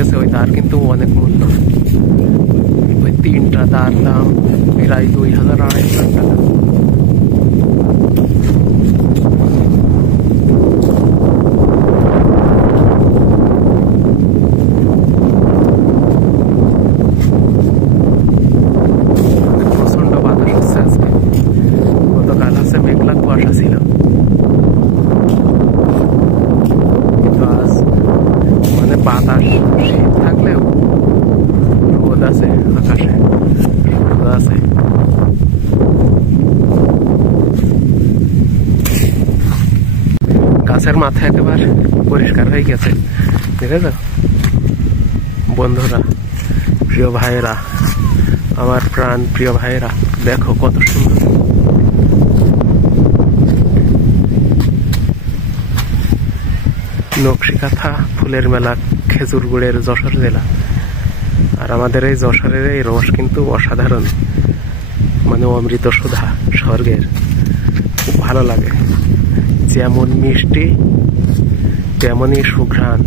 দিয়েছে ওই তার কিন্তু অনেক মূল্য। ওই 3টা তার দাম প্রায় 2000-2500 টাকা। প্রচন্ড বাতাস হচ্ছে আজকে। গতকাল হচ্ছে মেঘলা কুয়াশা ছিল, কিন্তু আজ মানে বাতাস শীত থাকলেও রোদ আছে, আকাশে রোদ আছে। গাছের মাথা একেবারে পরিষ্কার হয়ে গেছে, দেখেছ বন্ধুরা, প্রিয় ভাইয়েরা, আমার প্রাণ প্রিয় ভাইয়েরা, দেখো কত সুন্দর। নকশিকাথা ফুলের মেলা, খেজুর গুড়ের যশোর জেলা। আর আমাদের এই যশোরের এই রস কিন্তু অসাধারণ, মানে অমৃত সুধা, স্বর্গের। খুব ভালো লাগে, যেমন মিষ্টি তেমনই সুঘ্রাণ।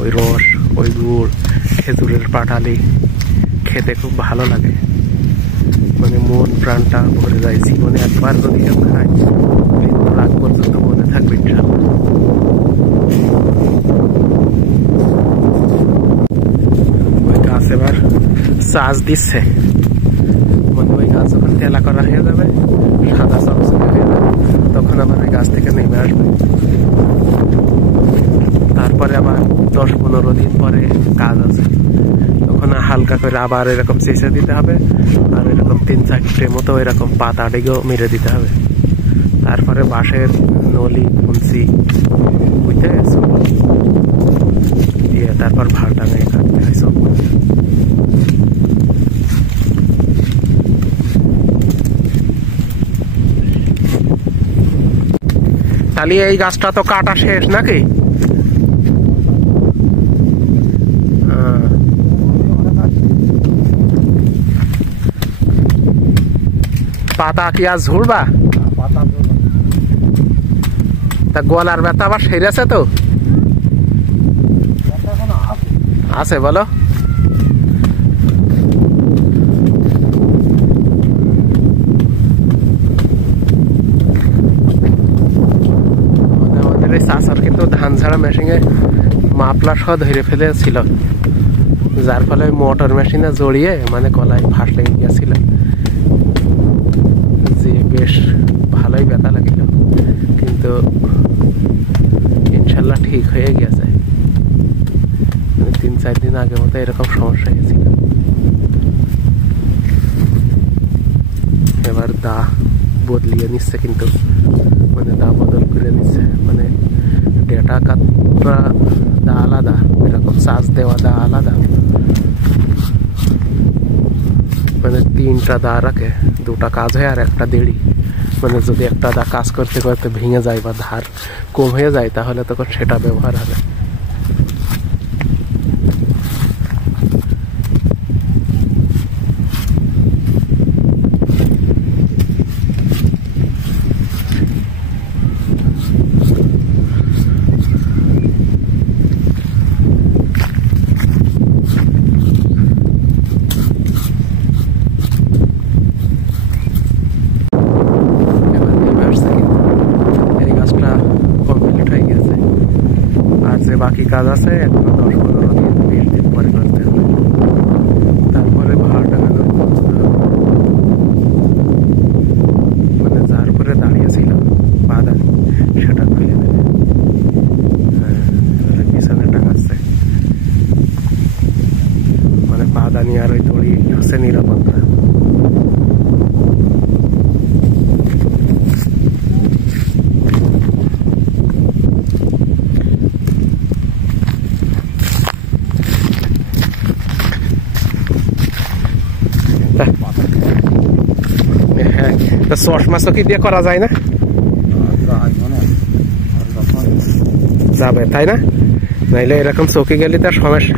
ওই রস, ওই গুড়, খেজুরের পাটালি খেতে খুব ভালো লাগে, মানে মন প্রাণটা ভরে যায়। জীবনে একবার যদি কেউ খায় মৃত্যুর আগ পর্যন্ত মনে থাকবে ইনশাআল্লাহ। ওই গাছ এবার চাষ দিচ্ছে, মানে ওই গাছ যখন তেলা করা হয়ে যাবে, সাদা চকচকে হয়ে যাবে, তখন আবার ওই গাছ থেকে নেমে আসবে। তারপরে আবার 10-15 দিন পরে কাজ আছে, তখন হালকা করে আবার এরকম চেঁচে দিতে হবে, আর এরকম 3-4টে মতো এরকম পাতা ডেকেও মেরে দিতে হবে। তারপরে বাঁশের নলি কুঞ্চি বুঝতে দিয়ে তারপর ভাড় টাঙিয়ে কাটতে হয় সব। তাহলে এই গাছটা তো কাটা শেষ নাকি? পাতা কি আজ ঝুড়বা? তা গলার ব্যথা আবার সেরেছে তো? আছে বলো। আমাদের এই চাষার কিন্তু ধান ছাড়া মেশিনে মাপলা সহ ধরে ফেলেছিল, যার ফলে মোটর মেশিনে জড়িয়ে মানে গলায় ফাঁস লেগে গিয়েছিল, যে বেশ ভালোই ব্যথা লাগিল, কিন্তু ইনশাল্লাহ ঠিক হয়ে গেছে। 3-4 দিন আগে মতো এরকম সমস্যা হয়েছিল। এবার দা বদলিয়ে নিচ্ছে, কিন্তু মানে দা বদল করে নিচ্ছে, মানে ডেটা কাটরা দা আলাদা, এরকম চার্জ দেওয়া দা আলাদা। মানে 3টা দা রাখে, 2টা কাজ হয় আর একটা দেড়ি। মানে যদি একটা দা কাজ করতে করতে ভেঙে যায় বা ধার কম হয়ে যায়, তাহলে তখন সেটা ব্যবহার হবে। বাকি কাজ আছে, এখনো 10-15 দিন 20 দিন পরে করতে হবে। তারপরে ভাড়া টাঙানো, মানে যার উপরে দাঁড়িয়েছিল পাদানি, সেটা খুলে দেবে। পিছনে টাঙাচ্ছে, মানে পাদানি আর ওই দড়ি হচ্ছে নিরাপত্তা। হ্যাঁ, চশমা চকি দিয়ে করা যায় না? যাবে তাই না? নাইলে এরকম চকি গেলে তার সমস্যা।